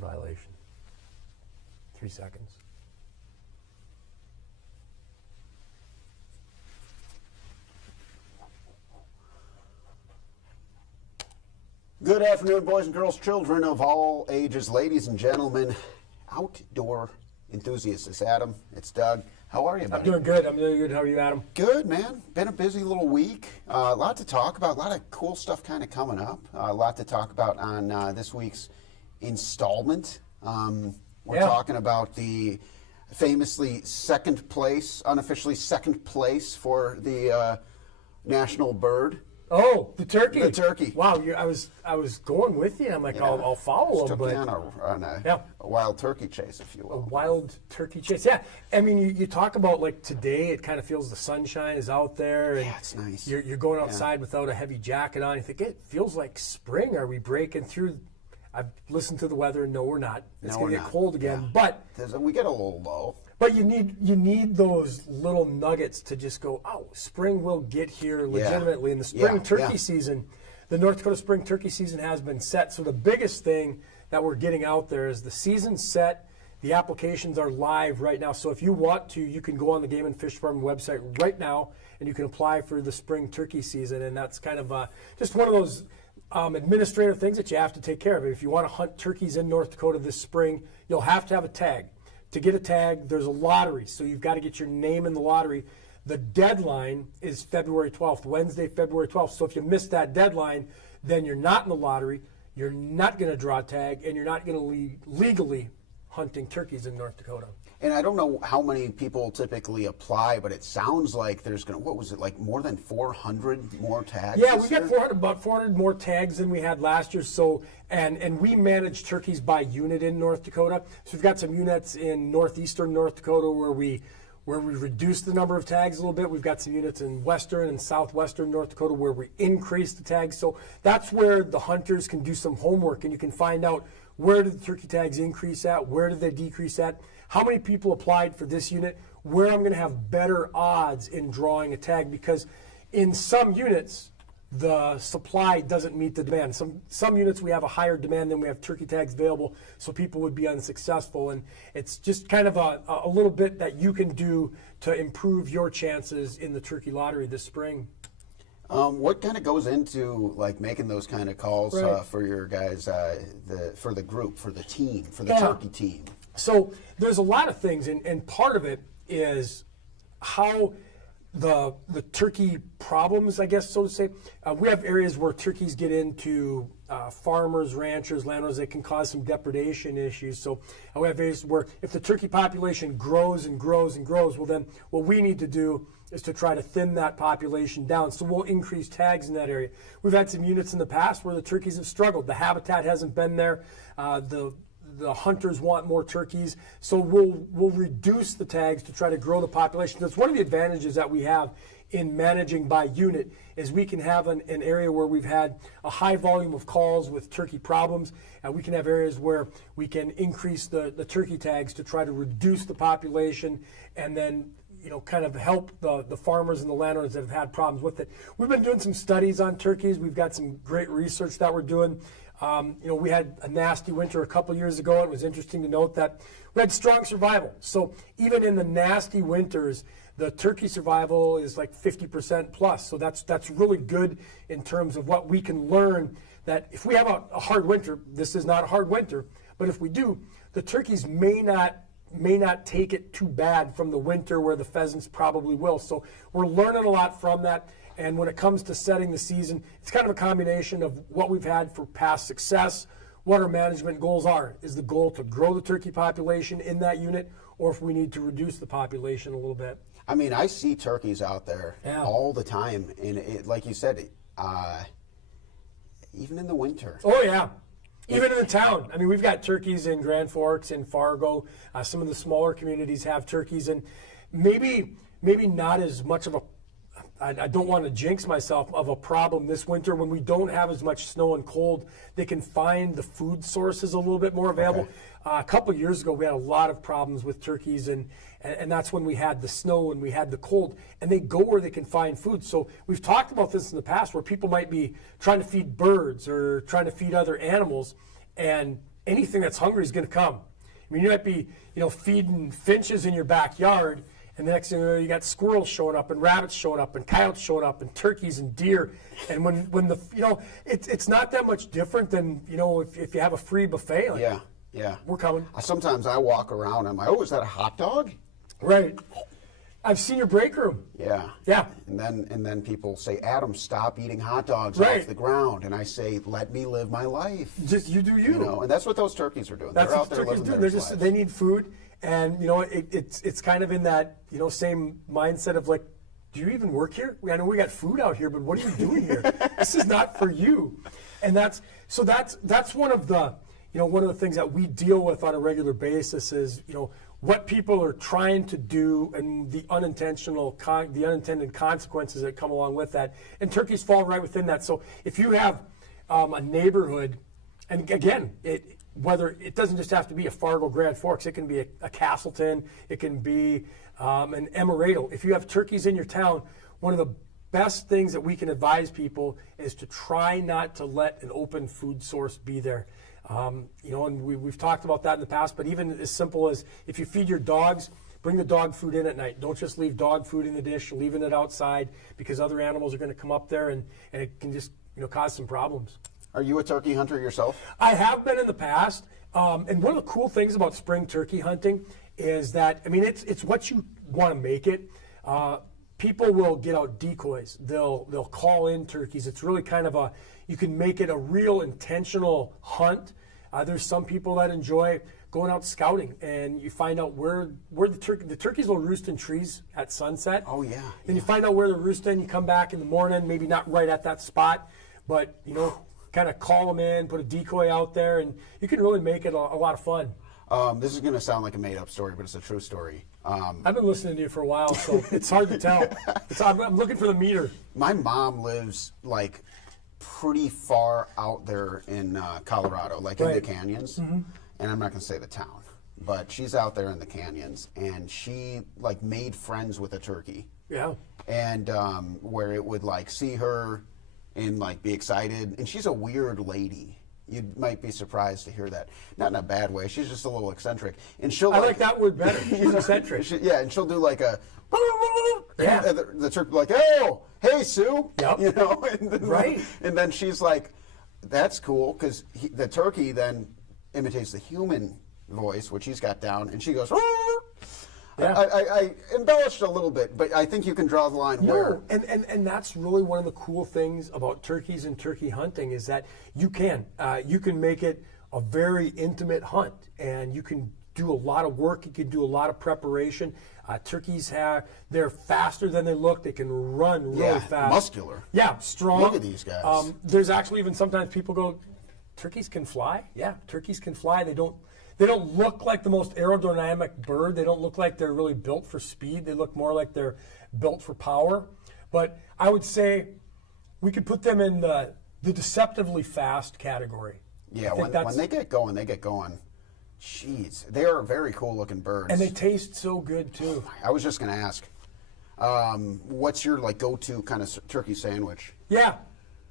violation. 3 seconds. Good afternoon, boys and girls, children of all ages, ladies and gentlemen, outdoor enthusiasts. It's Adam. It's Doug. How are you, buddy? I'm doing good. How are you, Adam? Good, man. Been a busy little week. A lot to talk about. A lot of cool stuff kind of coming up. A lot to talk about on this week's installment. We're talking about the famously unofficially second place for the national bird. Oh, the turkey. The turkey. Wow, I was going with you. I'm like, I'll follow him. Took but you on a wild turkey chase, if you will. A wild turkey chase. Yeah. I mean, you talk about like today, it kind of feels the sunshine is out there. And yeah, it's nice. You're going outside without a heavy jacket on. You think, it feels like spring. Are we breaking through? I've listened to the weather. No, we're not. It's going to get cold again. Yeah. But we get a little low. But you need those little nuggets to just go, oh, spring will get here legitimately. In the spring turkey season, the North Dakota spring turkey season has been set. So the biggest thing that we're getting out there is the season's set. The applications are live right now. So if you want to, you can go on the Game and Fish Department website right now, and you can apply for the spring turkey season. And that's kind of just one of those administrative things that you have to take care of. If you want to hunt turkeys in North Dakota this spring, you'll have to have a tag. To get a tag, there's a lottery, so you've got to get your name in the lottery. The deadline is February 12th, Wednesday, February 12th. So if you miss that deadline, then you're not in the lottery, you're not going to draw a tag, and you're not going to legally hunting turkeys in North Dakota. And I don't know how many people typically apply, but it sounds like there's going to, what was it, like more than 400 more tags? Yeah, we got about 400 more tags than we had last year. So, and we manage turkeys by unit in North Dakota. So we've got some units in northeastern North Dakota where we reduce the number of tags a little bit. We've got some units in western and southwestern North Dakota where we increase the tags. So that's where the hunters can do some homework, and you can find out where did the turkey tags increase at, where did they decrease at, how many people applied for this unit, where I'm going to have better odds in drawing a tag, because in some units, the supply doesn't meet the demand. Some units we have a higher demand than we have turkey tags available, so people would be unsuccessful. And it's just kind of a little bit that you can do to improve your chances in the turkey lottery this spring. What kind of goes into like making those kind of calls for your guys, for the group, for the team, for the turkey team? So there's a lot of things, and part of it is how the turkey problems, I guess, so to say. We have areas where turkeys get into farmers, ranchers, landowners. They can cause some depredation issues. So we have areas where if the turkey population grows and grows and grows, well then what we need to do is to try to thin that population down. So we'll increase tags in that area. We've had some units in the past where the turkeys have struggled. The habitat hasn't been there. The hunters want more turkeys, so we'll reduce the tags to try to grow the population. That's one of the advantages that we have in managing by unit, is we can have an area where we've had a high volume of calls with turkey problems, and we can have areas where we can increase the turkey tags to try to reduce the population, and then kind of help the farmers and the landowners that have had problems with it. We've been doing some studies on turkeys. We've got some great research that we're doing. We had a nasty winter a couple years ago. It was interesting to note that we had strong survival. So even in the nasty winters, the turkey survival is like 50% plus. So that's really good in terms of what we can learn, that if we have a hard winter, this is not a hard winter, but if we do, the turkeys may not take it too bad from the winter where the pheasants probably will. So we're learning a lot from that. And when it comes to setting the season, it's kind of a combination of what we've had for past success, what our management goals are. Is the goal to grow the turkey population in that unit, or if we need to reduce the population a little bit? I mean, I see turkeys out there all the time. And like you said, even in the winter. Oh, yeah. Even in the town. I mean, we've got turkeys in Grand Forks, in Fargo. Some of the smaller communities have turkeys. And maybe not as much of a, I don't want to jinx myself, of a problem this winter when we don't have as much snow and cold. They can find the food sources a little bit more available. Okay. A couple of years ago, we had a lot of problems with turkeys, and that's when we had the snow and we had the cold, and they go where they can find food. So we've talked about this in the past, where people might be trying to feed birds or trying to feed other animals, and anything that's hungry is going to come. I mean, you might be, feeding finches in your backyard, and the next thing you know, you got squirrels showing up, and rabbits showing up, and coyotes showing up, and turkeys and deer. And when the, it's not that much different than, if you have a free buffet. Like, Yeah. we're coming. Sometimes I walk around, I'm like, oh, is that a hot dog? Right. I've seen your break room. Yeah. Yeah. And then people say, Adam, stop eating hot dogs Right. off the ground. And I say, let me live my life. Just you do you. And that's what those turkeys are doing. That's They're what out there turkeys living do. their They're just lives. they need food, and it's kind of in that same mindset of like, do you even work here? I know we got food out here, but what are you doing here? This is not for you. And that's one of the one of the things that we deal with on a regular basis is what people are trying to do and the unintended consequences that come along with that. And turkeys fall right within that. So if you have a neighborhood, and again, whether it doesn't just have to be a Fargo Grand Forks, it can be a Castleton, it can be an Emerado. If you have turkeys in your town, one of the best things that we can advise people is to try not to let an open food source be there. And we've talked about that in the past, but even as simple as if you feed your dogs, bring the dog food in at night. Don't just leave dog food in the dish, leaving it outside, because other animals are going to come up there and it can just cause some problems. Are you a turkey hunter yourself? I have been in the past, and one of the cool things about spring turkey hunting is that, it's what you want to make it. People will get out decoys. They'll call in turkeys. It's really kind of you can make it a real intentional hunt. There's some people that enjoy going out scouting, and you find out where the turkeys will roost in trees at sunset. Oh, yeah. Then you find out where they're roosting. You come back in the morning, maybe not right at that spot, but kind of call them in, put a decoy out there, and you can really make it a lot of fun. This is going to sound like a made-up story, but it's a true story. I've been listening to you for a while, so it's hard to tell. I'm looking for the meter. My mom lives like pretty far out there in Colorado, like in the Right. canyons. And I'm not going to say the town, but she's out there in the canyons, and she like made friends with a turkey. Yeah. And where it would like see her and like be excited. And she's a weird lady. You might be surprised to hear that. Not in a bad way. She's just a little eccentric. And she'll I like that word better. She's eccentric. and she'll do like a Yeah. and the turkey like, oh, hey Sue. Yep. And then, Right. And then she's like, that's cool, because the turkey then imitates the human voice, which he's got down, and she goes, Yeah. I embellished a little bit, but I think you can draw the line where. No, and that's really one of the cool things about turkeys and turkey hunting is that you can make it a very intimate hunt, and you can do a lot of work. You can do a lot of preparation. Turkeys they're faster than they look. They can run really fast. Muscular. Yeah, strong. Look at these guys. There's actually even sometimes people go, turkeys can fly? Yeah, turkeys can fly. They don't look like the most aerodynamic bird. They don't look like they're really built for speed. They look more like they're built for power. But I would say we could put them in the deceptively fast category. Yeah, I think when they get going, they get going. Jeez, they are very cool looking birds. And they taste so good too. I was just going to ask, what's your like go-to kind of turkey sandwich? Yeah,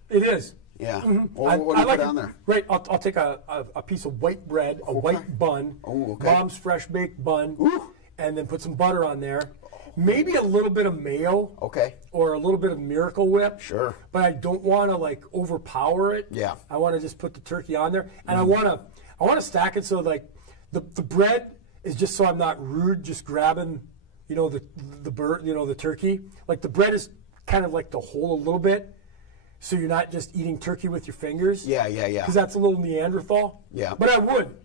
it is. Yeah. Mhm. What do you like put on it. there? Right, I'll take a piece of white bread, a white bun, Oh, okay. Mom's fresh baked bun, Ooh. and then put some butter on there. Maybe a little bit of mayo. Okay. Or a little bit of Miracle Whip. Sure. But I don't want to like overpower it. Yeah. I want to just put the turkey on there, and I want to stack it so like the bread is just so I'm not rude, just grabbing, the bird, the turkey. Like the bread is kind of like the hole a little bit, so you're not just eating turkey with your fingers. Yeah. Because that's a little Neanderthal. Yeah. But I would,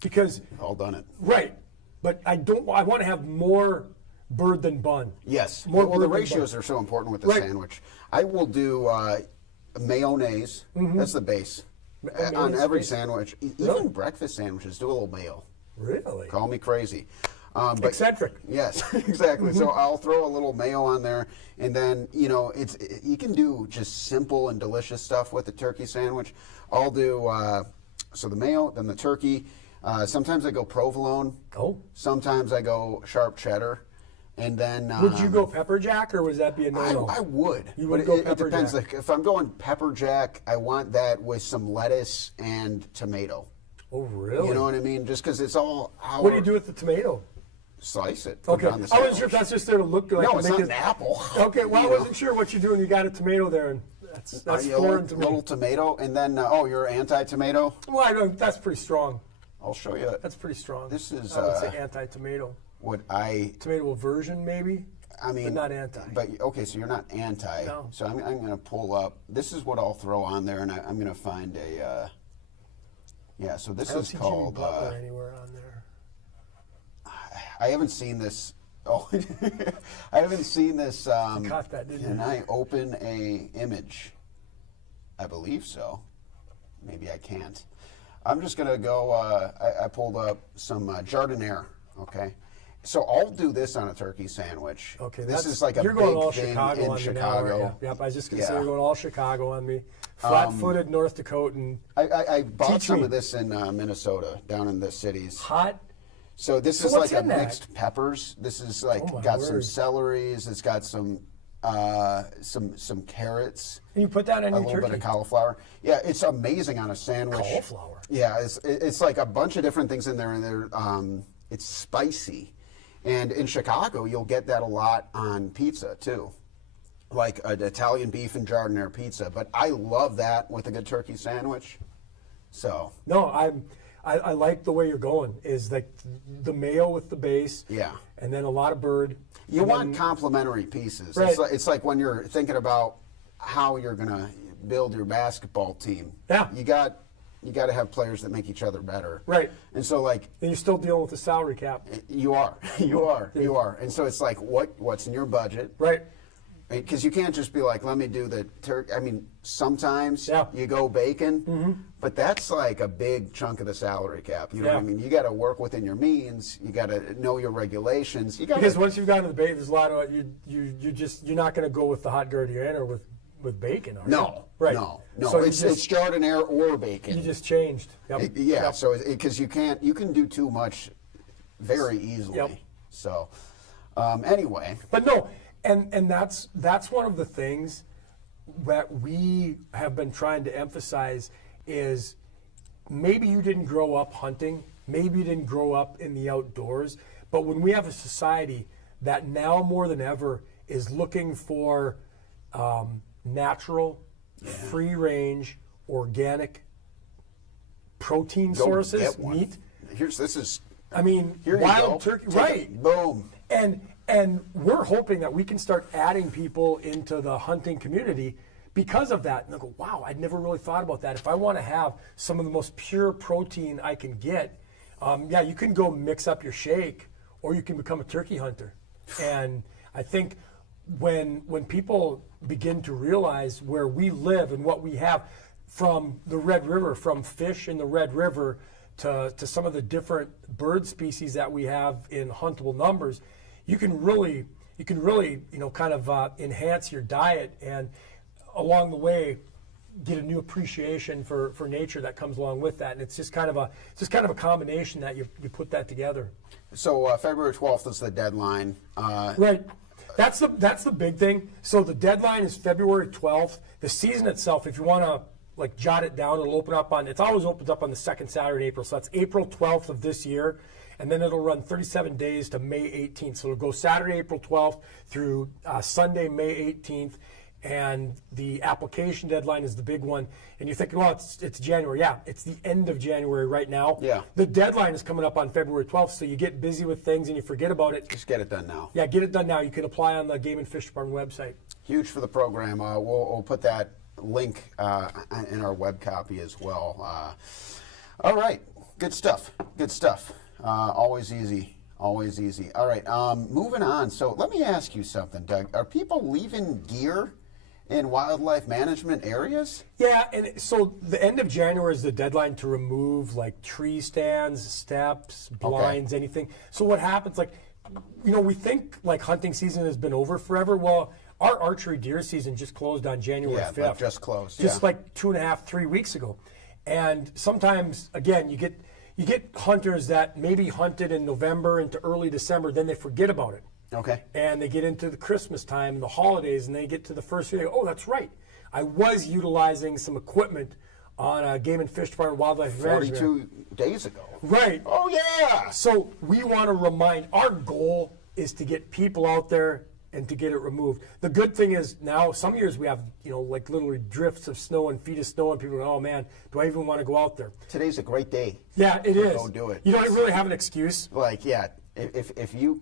because All done it. right. But I want to have more bird than bun. Yes. More Well, the bird than ratios bun. are so important with the Right. sandwich. I will do mayonnaise. That's the base. On Mayonnaise every base. sandwich. Really? Even breakfast sandwiches, do a little mayo. Really? Call me crazy. But Eccentric. Yes, exactly. So I'll throw a little mayo on there, and then you can do just simple and delicious stuff with the turkey sandwich. I'll do so the mayo, then the turkey. Sometimes I go provolone. Oh. Sometimes I go sharp cheddar, and then Would you go pepper jack, or would that be a no-no? I would. You but would go it pepper depends. jack. Like if I'm going pepper jack, I want that with some lettuce and tomato. Oh, really? You know what I mean? Just because it's all our, What do you do with the tomato? slice it. Put Okay, it on the I wasn't sure sandwich. if that's just there to look like. No, to it's make not it- an apple. Okay, well, You I know? wasn't sure what you're doing. You got a tomato there, and that's A foreign to me. little tomato, and then you're anti-tomato. Well, I don't, that's pretty strong. I'll show you. That's pretty strong. This is, I would say anti-tomato. what I Tomato aversion, maybe. I mean, but not anti. But okay, so you're not anti. No. So I'm going to pull up. This is what I'll throw on there, and I'm going to find a. Yeah. So this I don't is see called. Jimmy Butler anywhere on there. I haven't seen this. Oh, I haven't seen this. You caught that, didn't Can you? I open a image? I believe so. Maybe I can't. I'm just gonna go. I pulled up some Jardiniere. Okay. So I'll do this on a turkey sandwich. Okay, this that's, is like a you're going big all thing Chicago in on Chicago. me now. Right? Yep, I was just gonna say Yeah. you're going all Chicago on me. Flat-footed North Dakotan, I bought Teach some me. of this in Minnesota, down in the cities. hot. So this So is what's like a in that? mixed peppers. This is like Oh, my got some word. celeries. It's got some carrots. And you put that on A your little bit turkey. of cauliflower. Yeah, it's amazing on a sandwich. Cauliflower? Yeah, it's like a bunch of different things in there, and it's spicy. And in Chicago, you'll get that a lot on pizza too, like an Italian beef and Jardiniere pizza. But I love that with a good turkey sandwich. So No, I like the way you're going. Is like the mayo with the base. Yeah. And then a lot of bird. you and want then- complementary pieces. Right. It's like when you're thinking about how you're gonna build your basketball team. Yeah. You got to have players that make each other better. Right. And so like And you're still dealing with the salary cap. you are. And so it's like what's in your budget. Right. Because you can't just be like, let me do the turkey. I mean, sometimes Yeah. you go bacon, but that's like a big chunk of the salary cap. You know what I Yeah. mean? You got to work within your means. You got to know your regulations. You got Because once you've gotten to the bacon, there's a lot of you're not going to go with the hot Gardenier or with bacon, are you? no, Right. no. So it's Jardiniere or bacon. you just changed. Yep. Yeah, Yep. so because you can do too much very easily. Yep. So anyway, But no, and that's one of the things that we have been trying to emphasize is maybe you didn't grow up hunting, maybe you didn't grow up in the outdoors, but when we have a society that now more than ever is looking for natural, free range, organic protein go sources, get one. meat. This is I mean, here you wild go. turkey, Take right? it. Boom. And we're hoping that we can start adding people into the hunting community because of that. And they'll go, wow, I'd never really thought about that. If I want to have some of the most pure protein I can get, yeah, you can go mix up your shake, or you can become a turkey hunter. And I think when people begin to realize where we live and what we have, from the Red River, from fish in the Red River to some of the different bird species that we have in huntable numbers, you can really kind of enhance your diet, and along the way get a new appreciation for nature that comes along with that. And it's just kind of a combination that you put that together. So February 12th is the deadline. Right. That's the big thing. So the deadline is February 12th. The season itself, if you want to like jot it down, it's always opens up on the second Saturday in April. So that's April 12th of this year. And then it'll run 37 days to May 18th. So it'll go Saturday, April 12th through Sunday, May 18th. And the application deadline is the big one. And you're thinking, well, it's January. Yeah, it's the end of January right now. Yeah. The deadline is coming up on February 12th, so you get busy with things and you forget about it. Just get it done now. Yeah, get it done now. You can apply on the Game and Fish Department website. Huge for the program. We'll put that link in our web copy as well. All right, good stuff. Good stuff. Always easy. Always easy. All right, moving on. So let me ask you something, Doug. Are people leaving gear in wildlife management areas? Yeah, and so the end of January is the deadline to remove like tree stands, steps, blinds, anything. So what happens, like, we think like hunting season has been over forever. Well, our archery deer season just closed on January 5th. Like just closed. Just like 2.5, 3 weeks ago. And sometimes, again, you get hunters that maybe hunted in November into early December, then they forget about it. Okay. And they get into the Christmas time and the holidays, and they get to the first year, they go, oh, that's right. I was utilizing some equipment on Game and Fish Department Wildlife Management. 42 days ago. Right. Oh, yeah. So we want to remind, our goal is to get people out there and to get it removed. The good thing is now, some years we have, like literally drifts of snow and feet of snow, and people go, oh man, do I even want to go out there? Today's a great day. Yeah, it is. Go do it. You don't really have an excuse. Like, yeah, if you're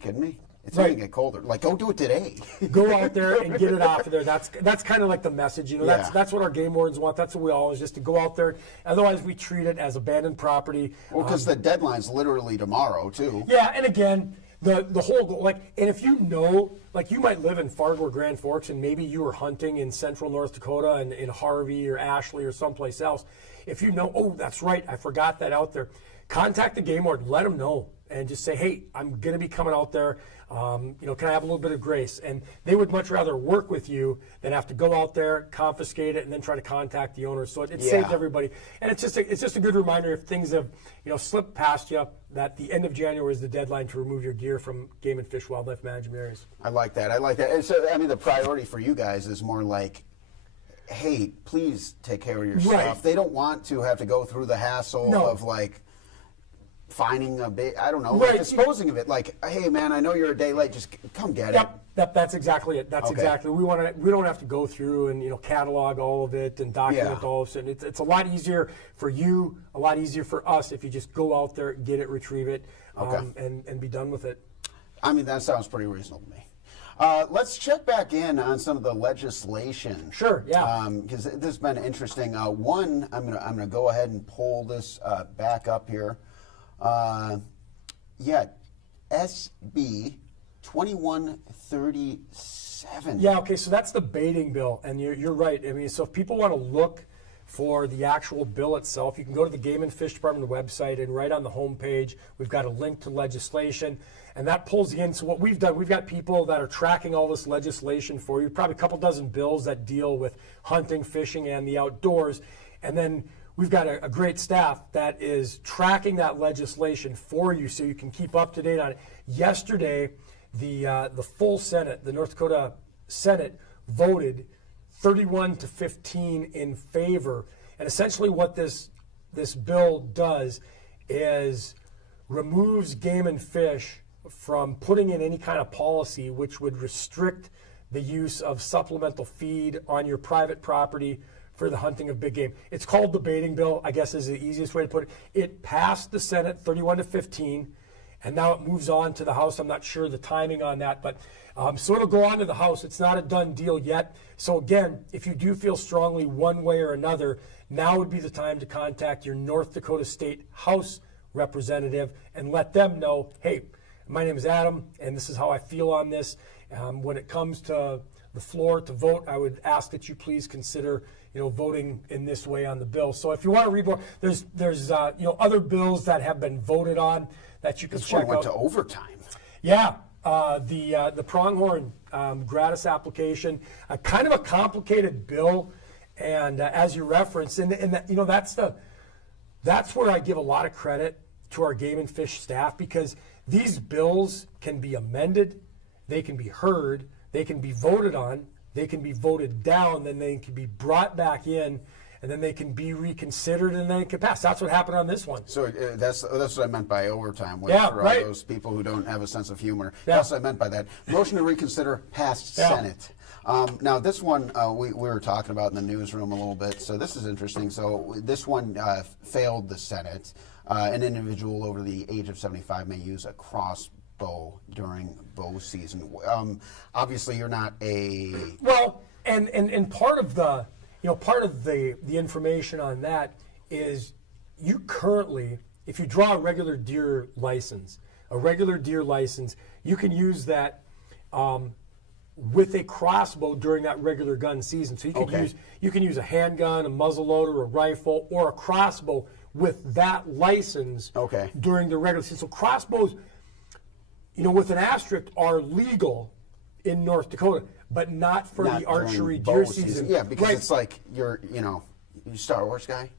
kidding me? It's Right. going to get colder. Like, go do it today. Go out there and get it off of there. That's kind of like the message. Yeah. That's what our game wardens want. That's what we always, just to go out there. Otherwise, we treat it as abandoned property. Well, because the deadline's literally tomorrow, too. Yeah, and again, the whole goal, and if you might live in Fargo or Grand Forks, and maybe you were hunting in central North Dakota and in Harvey or Ashley or someplace else. If you know, oh, that's right, I forgot that out there. Contact the game warden, let them know, and just say, hey, I'm going to be coming out there. Can I have a little bit of grace? And they would much rather work with you than have to go out there, confiscate it, and then try to contact the owner. So it saves everybody. And it's just a good reminder, if things have slipped past you, that the end of January is the deadline to remove your gear from Game and Fish Wildlife Management areas. I like that. And so, the priority for you guys is more like, hey, please take care of your stuff. They don't want to have to go through the hassle of finding a bit, I don't know, disposing of it. Like, hey man, I know you're a day late, just come get it. That's exactly it. That's exactly. We don't have to go through and catalog all of it and document all of it. It's a lot easier for you, a lot easier for us if you just go out there, get it, retrieve it, and be done with it. That sounds pretty reasonable to me. Let's check back in on some of the legislation. Sure. Yeah. Because this has been interesting. One, I'm gonna go ahead and pull this back up here. SB 2137. Yeah, okay, so that's the baiting bill, and you're right. So if people want to look for the actual bill itself, you can go to the Game and Fish Department website, and right on the homepage, we've got a link to legislation, and that pulls in. So what we've done, we've got people that are tracking all this legislation for you, probably a couple dozen bills that deal with hunting, fishing, and the outdoors, and then we've got a great staff that is tracking that legislation for you so you can keep up to date on it. Yesterday, the full Senate, the North Dakota Senate, voted 31-15 in favor. And essentially what this bill does is removes Game and Fish from putting in any kind of policy which would restrict the use of supplemental feed on your private property for the hunting of big game. It's called the baiting bill, I guess is the easiest way to put it. It passed the Senate 31-15, and now it moves on to the House. I'm not sure the timing on that, but so it'll go on to the House. It's not a done deal yet. So again, if you do feel strongly one way or another, now would be the time to contact your North Dakota State House representative and let them know, hey, my name is Adam, and this is how I feel on this. When it comes to the floor to vote, I would ask that you please consider voting in this way on the bill. So if you want to read more, there's other bills that have been voted on that you can check out. Went to overtime. Yeah, the pronghorn gratis application, kind of a complicated bill, and as you referenced, and that's where I give a lot of credit to our Game and Fish staff, because these bills can be amended, they can be heard, they can be voted on, they can be voted down, then they can be brought back in, and then they can be reconsidered, and then it can pass. That's what happened on this one. So that's what I meant by overtime. For all those people who don't have a sense of humor. Yeah. That's what I meant by that. Motion to reconsider passed Senate. Now this one we were talking about in the newsroom a little bit, so this is interesting. So this one failed the Senate. An individual over the age of 75 may use a crossbow during bow season. Obviously, you're not a and part of the information on that is you currently, if you draw a regular deer license, you can use that with a crossbow during that regular gun season. So you can use a handgun, a muzzleloader, a rifle, or a crossbow with that license during the regular season. So crossbows, with an asterisk, are legal in North Dakota, but not for the archery deer season. Yeah, because it's like you're you Star Wars guy?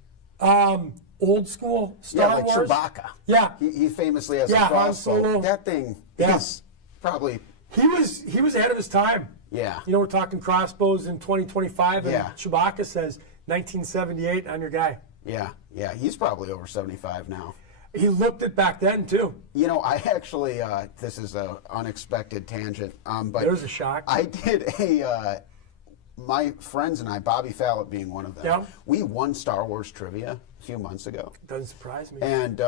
Old school Star Wars. Chewbacca. Yeah. He famously has a crossbow. Han Solo. That thing is probably... He was ahead of his time. Yeah. We're talking crossbows in 2025, and Chewbacca says, 1978. I'm your guy. Yeah, yeah. He's probably over 75 now. He looked it back then too. You know, I actually, this is an unexpected tangent, but There's a shock. I did my friends and I, Bobby Fallett being one of them, Yeah. we won Star Wars trivia a few months ago. Doesn't surprise me. And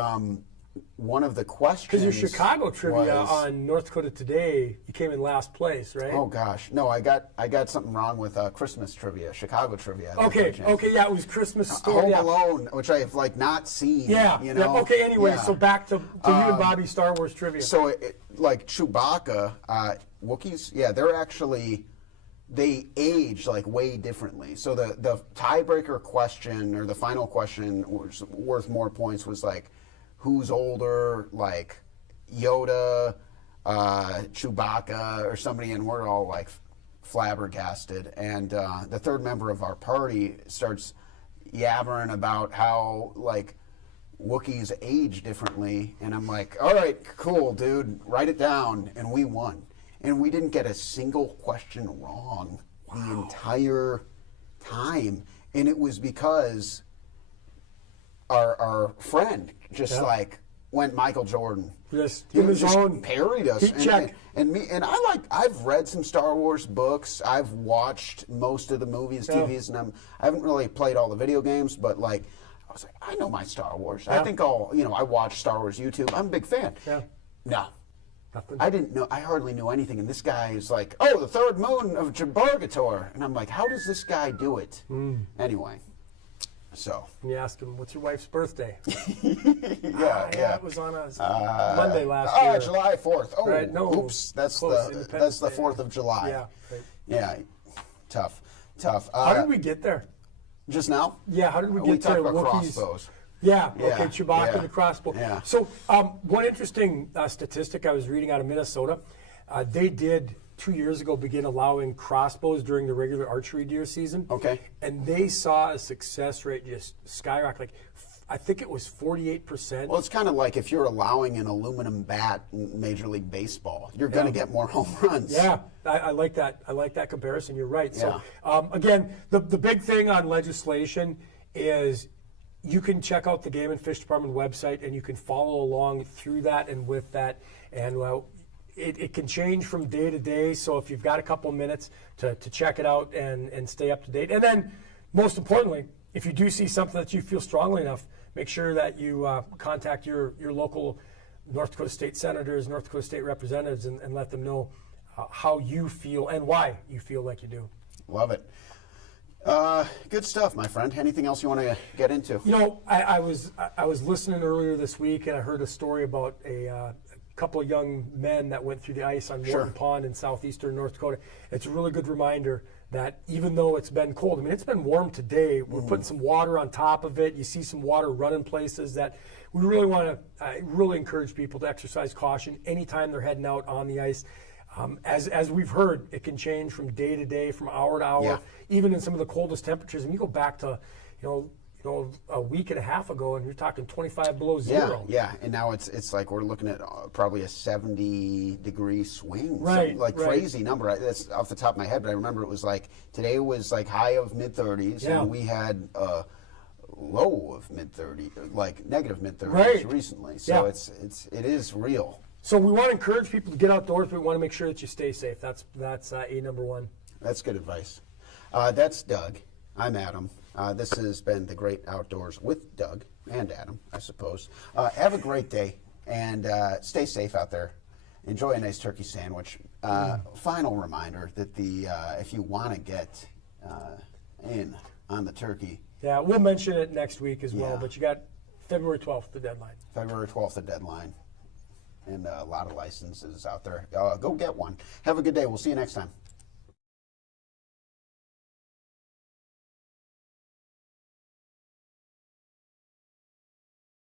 one of the questions. Because your Chicago trivia was, on North Dakota Today, you came in last place, right? Oh gosh, no! I got something wrong with Christmas trivia, Chicago trivia. Okay, yeah, it was Christmas story. Home Yeah. Alone, which I have like not seen. Yeah, you know. yeah. Okay, anyway, Yeah. so back to you and Bobby Star Wars trivia. So, like Chewbacca, Wookiees, yeah, they're actually, they age like way differently. So the tiebreaker question or the final question was worth more points was like, who's older, like Yoda, Chewbacca, or somebody, and we're all like flabbergasted. And the third member of our party starts yabbering about how like Wookiees age differently, and I'm like, all right, cool, dude, write it down, and we won. And we didn't get a single question wrong the entire time, and it was because our friend just like went Michael Jordan. Just He in his just own parried us. heat check. And I've read some Star Wars books. I've watched most of the movies, TVs, and I haven't really played all the video games, but like I was like, I know my Star Wars. I think I watch Star Wars YouTube. I'm a big fan. Yeah. No. Nothing. I didn't know. I hardly knew anything. And this guy is like, oh, the third moon of Jabargator. And I'm like, how does this guy do it? Anyway, so. And you asked him, what's your wife's birthday? Yeah. It was on a Monday last year. July 4th. Oh, Right, no, oops. That's close, the Independence Day. 4th of July. Yeah. Right. Yeah. Tough. How did we get there? Just now? Yeah, how did we We get talked to about Wookiees? crossbows. Yeah, Yeah, okay, Chewbacca yeah, the crossbow. yeah. So one interesting statistic I was reading out of Minnesota, they did 2 years ago begin allowing crossbows during the regular archery deer season. Okay. And they saw a success rate just skyrocket. Like, I think it was 48%. Well, it's kind of like if you're allowing an aluminum bat in Major League Baseball, you're going to get more home runs. Yeah, I like that. I like that comparison. You're right. So again, the big thing on legislation is you can check out the Game and Fish Department website and you can follow along through that and with that. And it can change from day to day. So if you've got a couple minutes to check it out and stay up to date. And then most importantly, if you do see something that you feel strongly enough, make sure that you contact your local North Dakota State senators, North Dakota State representatives, and let them know how you feel and why you feel like you do. Love it. Good stuff, my friend. Anything else you want to get into? You know, I was listening earlier this week, and I heard a story about a couple of young men that went through the ice on Wharton Pond in southeastern North Dakota. It's a really good reminder that even though it's been cold, I mean, it's been warm today. We're putting some water on top of it. You see some water running places that we really want to really encourage people to exercise caution anytime they're heading out on the ice. As we've heard, it can change from day to day, from hour to hour, even in some of the coldest temperatures. And you go back to, a week and a half ago, and you're talking 25 below zero. Yeah, and now it's like we're looking at probably a 70-degree swing, Right, like right. crazy number. That's off the top of my head, but I remember it was like today was like high of mid-30s, and we had a low of mid-30s, like negative mid-30s recently. So it is real. So we want to encourage people to get outdoors, but we want to make sure that you stay safe. That's number one. That's good advice. That's Doug. I'm Adam. This has been The Great Outdoors with Doug and Adam, I suppose. Have a great day, and stay safe out there. Enjoy a nice turkey sandwich. Final reminder that if you want to get in on the turkey. Yeah, we'll mention it next week as well, Yeah. but you got February 12th, the deadline. February 12th, the deadline. And a lot of licenses out there. Go get one. Have a good day. We'll see you next time.